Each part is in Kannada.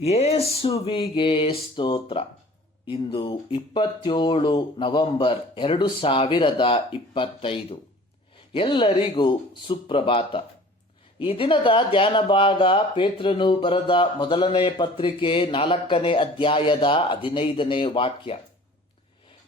ಯೇಸುವಿಗೆ ಸ್ತೋತ್ರ. ಇಂದು ಇಪ್ಪತ್ತೇಳು ನವೆಂಬರ್ ಎರಡು ಸಾವಿರದ ಇಪ್ಪತ್ತೈದು. ಎಲ್ಲರಿಗೂ ಸುಪ್ರಭಾತ. ಈ ದಿನದ ಧ್ಯಾನ ಭಾಗ ಪೇತ್ರನು ಬರೆದ ಮೊದಲನೇ ಪತ್ರಿಕೆ ನಾಲ್ಕನೇ ಅಧ್ಯಾಯದ ಹದಿನೈದನೇ ವಾಕ್ಯ.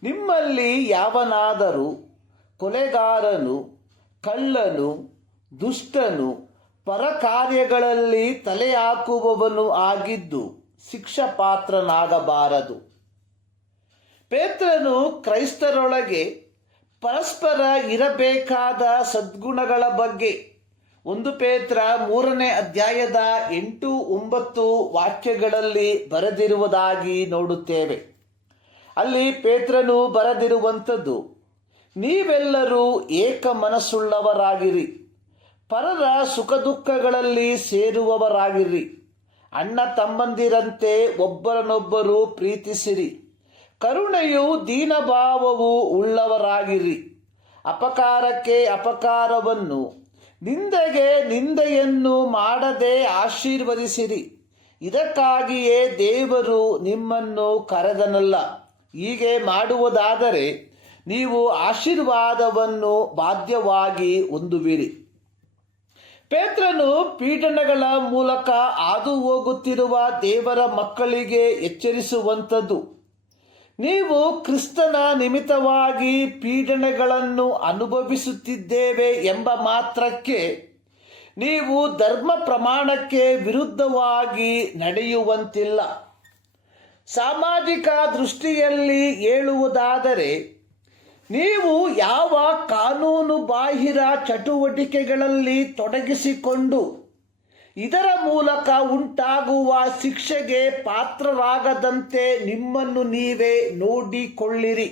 ನಿಮ್ಮಲ್ಲಿ ಯಾವನಾದರೂ ಕೊಲೆಗಾರನು, ಕಳ್ಳನು, ದುಷ್ಟನು ಪರಕಾರ್ಯಗಳಲ್ಲಿ ತಲೆ ಹಾಕುವವನು ಆಗಿದ್ದು ಶಿಕ್ಷಪಾತ್ರನಾಗಬಾರದು. ಪೇತ್ರನು ಕ್ರೈಸ್ತರೊಳಗೆ ಪರಸ್ಪರ ಇರಬೇಕಾದ ಸದ್ಗುಣಗಳ ಬಗ್ಗೆ ಒಂದು ಪೇತ್ರ ಮೂರನೇ ಅಧ್ಯಾಯದ ಎಂಟು ಒಂಬತ್ತು ವಾಕ್ಯಗಳಲ್ಲಿ ಬರೆದಿರುವುದಾಗಿ ನೋಡುತ್ತೇವೆ. ಅಲ್ಲಿ ಪೇತ್ರನು ಬರೆದಿರುವಂಥದ್ದು, ನೀವೆಲ್ಲರೂ ಏಕ ಮನಸ್ಸುಳ್ಳವರಾಗಿರಿ ಪರರ ಸುಖ ದುಃಖಗಳಲ್ಲಿ ಸೇರುವವರಾಗಿರ್ರಿ ಅಣ್ಣ ತಮ್ಮಂದಿರಂತೆ ಒಬ್ಬರನ್ನೊಬ್ಬರು ಪ್ರೀತಿಸಿರಿ. ಕರುಣೆಯು ದೀನಭಾವವು ಉಳ್ಳವರಾಗಿರಿ. ಅಪಕಾರಕ್ಕೆ ಅಪಕಾರವನ್ನು, ನಿಂದೆಗೆ ನಿಂದೆಯನ್ನು ಮಾಡದೆ ಆಶೀರ್ವದಿಸಿರಿ. ಇದಕ್ಕಾಗಿಯೇ ದೇವರು ನಿಮ್ಮನ್ನು ಕರೆದನಲ್ಲ. ಹೀಗೆ ಮಾಡುವುದಾದರೆ ನೀವು ಆಶೀರ್ವಾದವನ್ನು ಬಾಧ್ಯವಾಗಿ ಹೊಂದುವಿರಿ. ಪೇತ್ರನು ಪೀಡನೆಗಳ ಮೂಲಕ ಹಾದು ಹೋಗುತ್ತಿರುವ ದೇವರ ಮಕ್ಕಳಿಗೆ ಎಚ್ಚರಿಸುವಂಥದ್ದು. ನೀವು ಕ್ರಿಸ್ತನ ನಿಮಿತ್ತವಾಗಿ ಪೀಡನೆಗಳನ್ನು ಅನುಭವಿಸುತ್ತಿದ್ದೇವೆ ಎಂಬ ಮಾತ್ರಕ್ಕೆ ನೀವು ಧರ್ಮ ಪ್ರಮಾಣಕ್ಕೆ ವಿರುದ್ಧವಾಗಿ ನಡೆಯುವಂತಿಲ್ಲ. ಸಾಮಾಜಿಕ ದೃಷ್ಟಿಯಲ್ಲಿ ಹೇಳುವುದಾದರೆ ನೀವು ಯಾವ ಕಾನೂನು ಬಾಹಿರ ಚಟುವಟಿಕೆಗಳಲ್ಲಿ ತೊಡಗಿಸಿಕೊಂಡು ಇದರ ಮೂಲಕ ಉಂಟಾಗುವ ಶಿಕ್ಷೆಗೆ ಪಾತ್ರರಾಗದಂತೆ ನಿಮ್ಮನ್ನು ನೀವೇ ನೋಡಿಕೊಳ್ಳಿರಿ.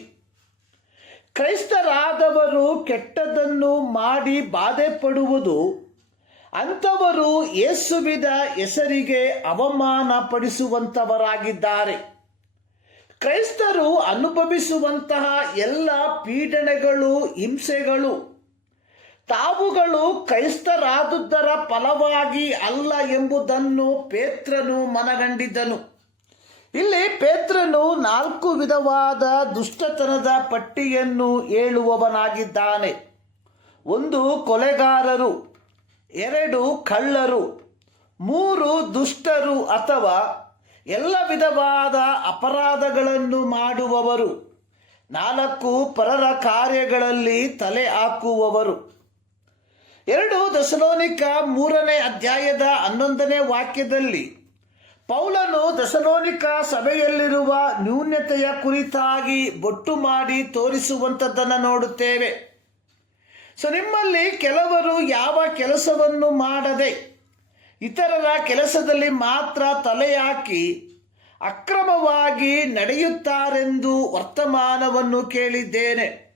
ಕ್ರೈಸ್ತರಾದವರು ಕೆಟ್ಟದನ್ನು ಮಾಡಿ ಬಾಧೆ ಪಡುವುದು ಅಂಥವರು ಯೇಸುವಿನ ಹೆಸರಿಗೆ ಅವಮಾನ ಪಡಿಸುವಂಥವರಾಗಿದ್ದಾರೆ ಕ್ರೈಸ್ತರು ಅನುಭವಿಸುವಂತಹ ಎಲ್ಲ ಪೀಡನೆಗಳು, ಹಿಂಸೆಗಳು, ತಾವುಗಳು ಕ್ರೈಸ್ತರಾದುದರ ಫಲವಾಗಿ ಅಲ್ಲ ಎಂಬುದನ್ನು ಪೇತ್ರನು ಮನಗಂಡಿದ್ದನು. ಇಲ್ಲಿ ಪೇತ್ರನು ನಾಲ್ಕು ವಿಧವಾದ ದುಷ್ಟತನದ ಪಟ್ಟಿಯನ್ನು ಹೇಳುವವನಾಗಿದ್ದಾನೆ ಒಂದು ಕೊಲೆಗಾರರು, ಎರಡು ಕಳ್ಳರು, ಮೂರು ದುಷ್ಟರು ಅಥವಾ ಎಲ್ಲ ವಿಧವಾದ ಅಪರಾಧಗಳನ್ನು ಮಾಡುವವರು. ನಾಲ್ಕು ಪರರ ಕಾರ್ಯಗಳಲ್ಲಿ ತಲೆ ಹಾಕುವವರು. ಎರಡು ದಶಲೋನಿಕ ಮೂರನೇ ಅಧ್ಯಾಯದ ಹನ್ನೊಂದನೇ ವಾಕ್ಯದಲ್ಲಿ ಪೌಲನು ದಶಲೋನಿಕ ಸಭೆಯಲ್ಲಿರುವ ನ್ಯೂನ್ಯತೆಯ ಕುರಿತಾಗಿ ಬೊಟ್ಟು ಮಾಡಿ ತೋರಿಸುವಂಥದ್ದನ್ನು ನೋಡುತ್ತೇವೆ. ಸೊ ನಿಮ್ಮಲ್ಲಿ ಕೆಲವರು ಯಾವ ಕೆಲಸವನ್ನು ಮಾಡದೆ ಇತರರ ಕೆಲಸದಲ್ಲಿ ಮಾತ್ರ ತಲೆ ಹಾಕಿ ಅಕ್ರಮವಾಗಿ ನಡೆಯುತ್ತಾರೆಂದು ವರ್ತಮಾನವನ್ನು ಕೇಳಿದ್ದೇನೆ.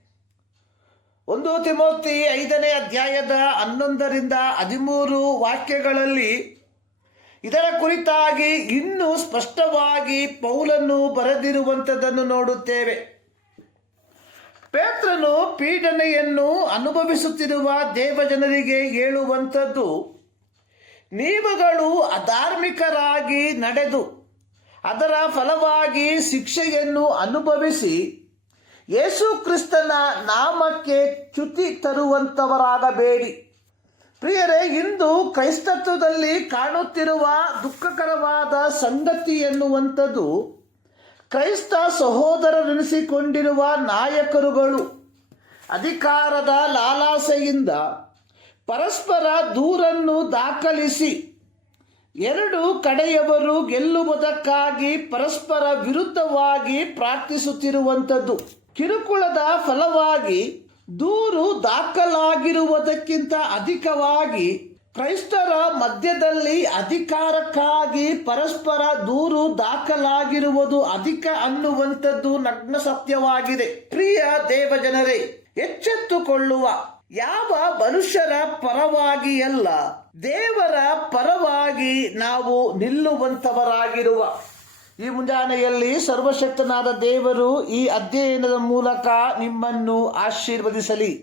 ಒಂದು ತಿಮೋತಿ ಐದನೇ ಅಧ್ಯಾಯದ ಹನ್ನೊಂದರಿಂದ ಹದಿಮೂರು ವಾಕ್ಯಗಳಲ್ಲಿ ಇದರ ಕುರಿತಾಗಿ ಇನ್ನೂ ಸ್ಪಷ್ಟವಾಗಿ ಪೌಲನ್ನು ಬರೆದಿರುವಂಥದ್ದನ್ನು ನೋಡುತ್ತೇವೆ. ಪೇತ್ರನು ಪೀಡನೆಯನ್ನು ಅನುಭವಿಸುತ್ತಿರುವ ದೇವಜನರಿಗೆ ಹೇಳುವಂಥದ್ದು ನೀವುಗಳು ಅಧಾರ್ಮಿಕರಾಗಿ ನಡೆದು ಅದರ ಫಲವಾಗಿ ಶಿಕ್ಷೆಯನ್ನು ಅನುಭವಿಸಿ ಯೇಸು ಕ್ರಿಸ್ತನ ನಾಮಕ್ಕೆ ಚ್ಯುತಿ ತರುವಂಥವರಾಗಬೇಡಿ ಪ್ರಿಯರೇ, ಇಂದು ಕ್ರೈಸ್ತತ್ವದಲ್ಲಿ ಕಾಣುತ್ತಿರುವ ದುಃಖಕರವಾದ ಸಂಗತಿ ಎನ್ನುವಂಥದ್ದು ಕ್ರೈಸ್ತ ಸಹೋದರರೆನಿಸಿಕೊಂಡಿರುವ ನಾಯಕರುಗಳು. ಅಧಿಕಾರದ ಲಾಲಾಸೆಯಿಂದ ಪರಸ್ಪರ ದೂರನ್ನು ದಾಖಲಿಸಿ. ಎರಡು ಕಡೆಯವರು ಗೆಲ್ಲುವುದಕ್ಕಾಗಿ ಪರಸ್ಪರ ವಿರುದ್ಧವಾಗಿ ಪ್ರಾರ್ಥಿಸುತ್ತಿರುವಂಥದ್ದು. ಕಿರುಕುಳದ ಫಲವಾಗಿ ದೂರು ದಾಖಲಾಗಿರುವುದಕ್ಕಿಂತ ಅಧಿಕವಾಗಿ ಕ್ರೈಸ್ತರ ಮಧ್ಯದಲ್ಲಿ ಅಧಿಕಾರಕ್ಕಾಗಿ ಪರಸ್ಪರ ದೂರು ದಾಖಲಾಗಿರುವುದು ಅಧಿಕ ಅನ್ನುವಂಥದ್ದು ನಗ್ನ ಸತ್ಯವಾಗಿದೆ. ಪ್ರಿಯ ದೇವಜನರೇ, ಎಚ್ಚೆತ್ತುಕೊಳ್ಳುವ ಯಾವ ಮನುಷ್ಯರ ಪರವಾಗಿ ಅಲ್ಲ ದೇವರ ಪರವಾಗಿ ನಾವು ನಿಲ್ಲುವಂತವರಾಗಿರುವ ಈ ಮುಂಜಾನೆಯಲ್ಲಿ ಸರ್ವಶಕ್ತನಾದ ದೇವರು ಈ ಅಧ್ಯಯನದ ಮೂಲಕ ನಿಮ್ಮನ್ನು ಆಶೀರ್ವದಿಸಲಿ.